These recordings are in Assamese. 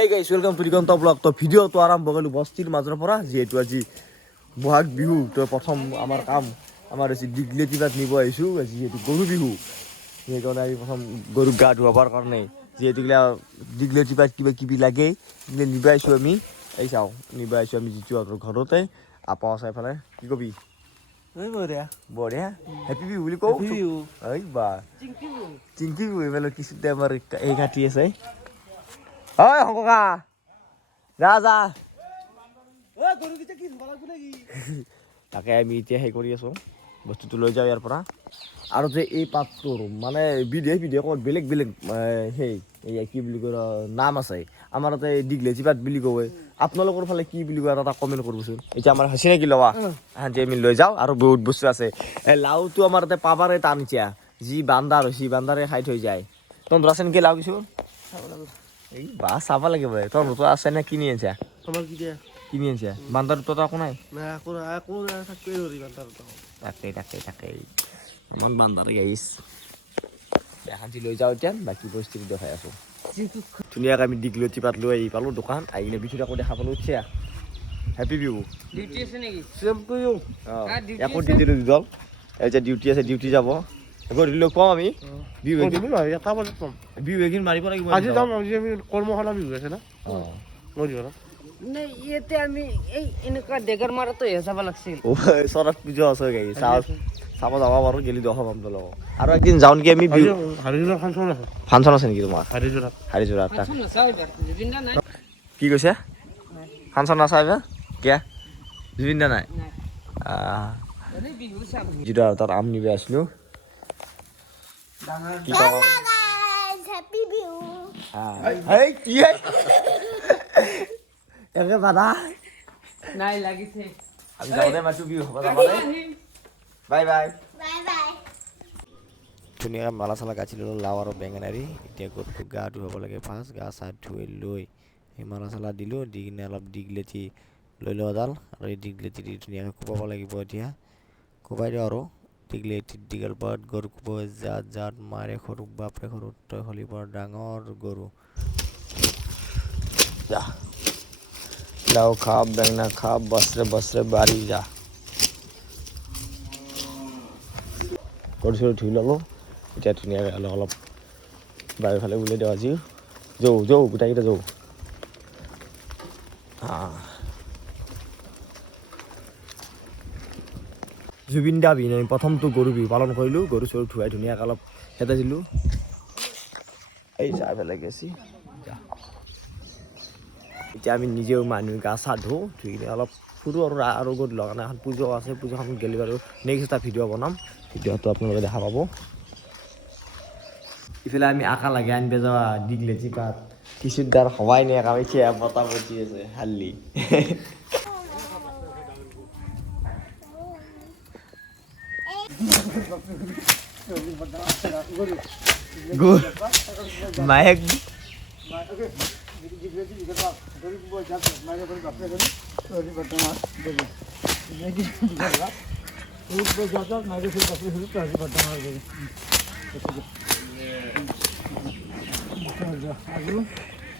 Hey guys, welcome to Digonta Vlog. তো ভিডিওটো আৰম্ভ কৰিলোঁ বস্তিৰ মাজৰ পৰা যিহেতু আজি বহাগ বিহু তো প্ৰথম আমাৰ কাম আমাৰ হৈছে দিগলেটি বাট নিব আহিছোঁ যিহেতু গৰু বিহু সেইকাৰণে আমি প্ৰথম গৰুক গা ধুৱাবৰ কাৰণে যিহেতু দিগলেটি বাট কিবা কিবি লাগে নিব আহিছোঁ আমি এই চাওঁ নিব আহিছোঁ আমি যিটো ঘৰতে আপাও চাই পেলাই কি কবি বঢ়িয়া বঢ়িয়া হেপী বিহু বুলি কওঁ এই বা চিংকি বিহু এইফালে কিছু আমাৰ এই কাটি আছে ঐ হংকা যা যা তাকে আমি এতিয়া সেই কৰি আছোঁ বস্তুটো লৈ যাওঁ ইয়াৰ পৰা আৰু যে এই পাতটোৰ মানে বিধে ক'ত বেলেগ বেলেগ সেই এয়া কি বুলি কয় নাম আছে আমাৰ তাতে দিগলেজি পাত বুলি কয় আপোনালোকৰ ফালে কি বুলি কয় এটা কমেণ্ট কৰিবচোন এতিয়া আমাৰ চিনাকি লোৱা আজি আমি লৈ যাওঁ আৰু বহুত বস্তু আছে এই লাওটো আমাৰ তাতে পাবাৰে টান এতিয়া যি বান্দাৰ হৈছে বান্দাৰে খাই থৈ যায় তহঁতৰ আছে নেকি লাও কিছু এই বা চাব লাগিব তোৰ নতুন আছে নে কিনি আনিছা কিনি আনিছা বান্দাৰটো একো নাই তাকেই ইমান বান্দাৰে গাইছ এখান্তি লৈ যাওঁ এতিয়া বাকী পৰিস্থিতি দেখাই আছোঁ ধুনীয়াকৈ আমি দিগলতি পাত লৈ আহি পালোঁ দোকান আহি কিনে বিচুত আকৌ দেখা পালোঁ উঠিয়া হেপী বিহু একো ডিউটি দুদল এতিয়া ডিউটি আছে ডিউটি যাব গধূলি কম আমি বিহু এদিন মাৰিব লাগিব আজি যাম আমি কৰ্মশালা বিহু আছে না ইয়াতে আমি এই এনেকুৱা ডেগাৰ মাৰাটো চাব লাগিছিল চৰত পুজা আছে গাই চাব যাব পাৰোঁ গেলি দেখা পাম তোৰ লগত আৰু একদিন যাওঁ নেকি আমি ফাংচন আছে নেকি তোমাৰ হাৰিযোৰাত কি কৈছে ফাংচন নাচাই কিয় জুবিন দা নাই যিটো আৰু তাত আম নিব আছিলোঁ কি একে বাধা নাই লাগিছে আমি যাওঁতে মাছো বিহু হ'ব যাবনে বাই বাই ধুনীয়াকৈ মালা চালা কাটি ল'লোঁ লাও আৰু বেঙেনাৰি এতিয়া গৰুটো গা ধুৱাব লাগে ফাৰ্ষ্ট গা চা ধুই লৈ সেই মালা চালা দিলোঁ দি কিনে অলপ দিগলেটি লৈ লওঁ এডাল আৰু এই দিগলেটি দি ধুনীয়াকৈ কোবাব লাগিব এতিয়া কোবাই দিওঁ আৰু দিগলেটিত দীঘল পাত গৰু কোব জাত মাৰে সৰু বাপৰে সৰু তই হলি বৰ ডাঙৰ গৰু যা লাও খা বেঙেনা খা বছৰে বাঢ়ি যা গৰু চৰু ধুই ল'লোঁ এতিয়া ধুনীয়াকৈ অলপ বাৰীৰ ফালে উলিয়াই দিওঁ আজি যৌ গোটাইকেইটা যৌ জুবিন দা বিহু আমি প্ৰথমটো গৰু বিহু পালন কৰিলোঁ গৰু চৰু ধুৱাই ধুনীয়াকৈ অলপ খেদাই দিলোঁ এই চাই পেলাই গেছি এতিয়া আমি নিজেও মানুহ গা চা ধুওঁ ধুই কিনে অলপ ফুৰোঁ আৰু গধূলি কাৰণে এখন পূজাও আছে পূজাখন গ'লে বাৰু নেক্সট এটা ভিডিঅ' বনাম ভিডিঅ'টো আপোনালোকে দেখা পাব ইফালে আমি আশা লাগে আনিব যাওঁ দিগলেটি পাত কিছু দাৰ হবাই নাই কামাইছে বতা বতি আছে হাল্লি মায়েক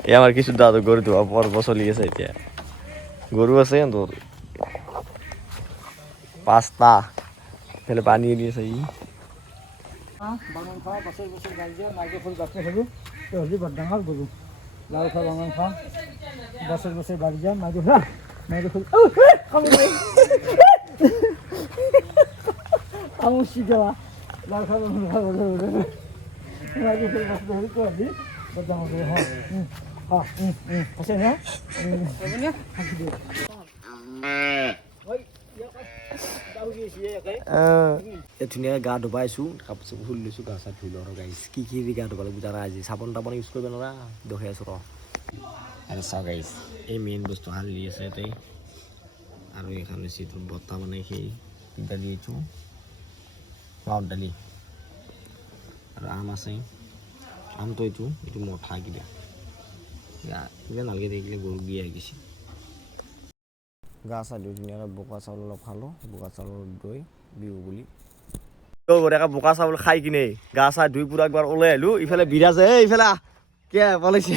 এই আমার কিছু দাদু গরু ধোয়া পর্ব চলি আছে এতিয়া গরু আছে তোর 5টা ফেলে পানি দিয়ে আছে লাল খা বাঙাল খা বছর বাড়ি যা মাইকে আমার শিখা লাল খা মাইকে আছে না ধুনীয়াকৈ গা ধুবাইছোঁ কাপোৰ চাপোৰ খুলি লৈছোঁ গা চা ধুই লওঁ আৰু গাইছ কি গা ধুব লাগিব জানা আজি চাবোন তাবোন ইউজ কৰিব নোৱাৰা দেখাই আছোঁ আৰু চাওঁ গাইছ এই মেইন বস্তু হালি আছে ইয়াতে আৰু এইখন হৈছে তোৰ বতা মানে সেই দালি এইটো মাউট দালি আৰু আম আছে আমটো এইটো মঠা কিবা কিবা নালাগে দেখিলে গৰু দিয়ে আহিছে গা চা ধুই ধুনীয়াকৈ বোকা চাউল অলপ খালোঁ বোকা চাউলৰ দৈ বিহু বুলি বোকা চাউল খাই কিনে গা চা ধুই পুৰা একবাৰ ওলাই আহিলোঁ ইফালে বিৰাজে ইফালে কে পলাইছে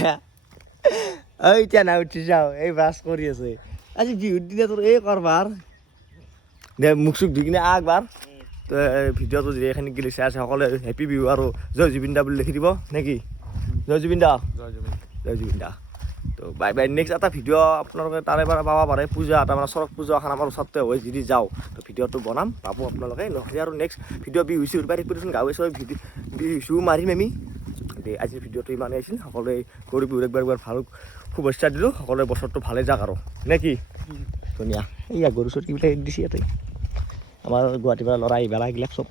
এই এতিয়া না উঠি যাওঁ এই ব্ৰাছ কৰি আছে আজি বিহুৰ দিনা তোৰ এই কৰবাৰ দে মুখ চুখ ধুই কিনে আগবাৰ তো ভিডিঅ'টো যদি এইখিনি গিলি চাই আছে সকলোৱে হেপী বিহু আৰু জয় জুবিন দা বুলি লিখি দিব নেকি জয় জুবিন দা জয় জুবিন দা তো বাই বাই নেক্সট এটা ভিডিঅ' আপোনালোকে তাৰে পৰা পাব পাৰে পূজা এটা মানে চৰক পূজা এখন আমাৰ ওচৰতে হয় যদি যাওঁ তো ভিডিঅ'টো বনাম পাব আপোনালোকে নহ'লে আৰু নেক্সট ভিডিঅ' বিহু চিহুৰ পাই থাকিবচোন গাঁৱে চবে বিহু চিহু মাৰিম আমি আজিৰ ভিডিঅ'টো ইমানেই আছিল সকলোৱে গৰু বিহুৰ একবাৰ ভাল শুভেচ্ছা দিলোঁ সকলোৱে বছৰটো ভালে যাওক আৰু নে কি ধুনীয়া এইয়া গৰু চৰু কিবিলাক দিছে ইয়াতে আমাৰ গুৱাহাটীৰ পৰা ল'ৰা আহিবা এইবিলাক চব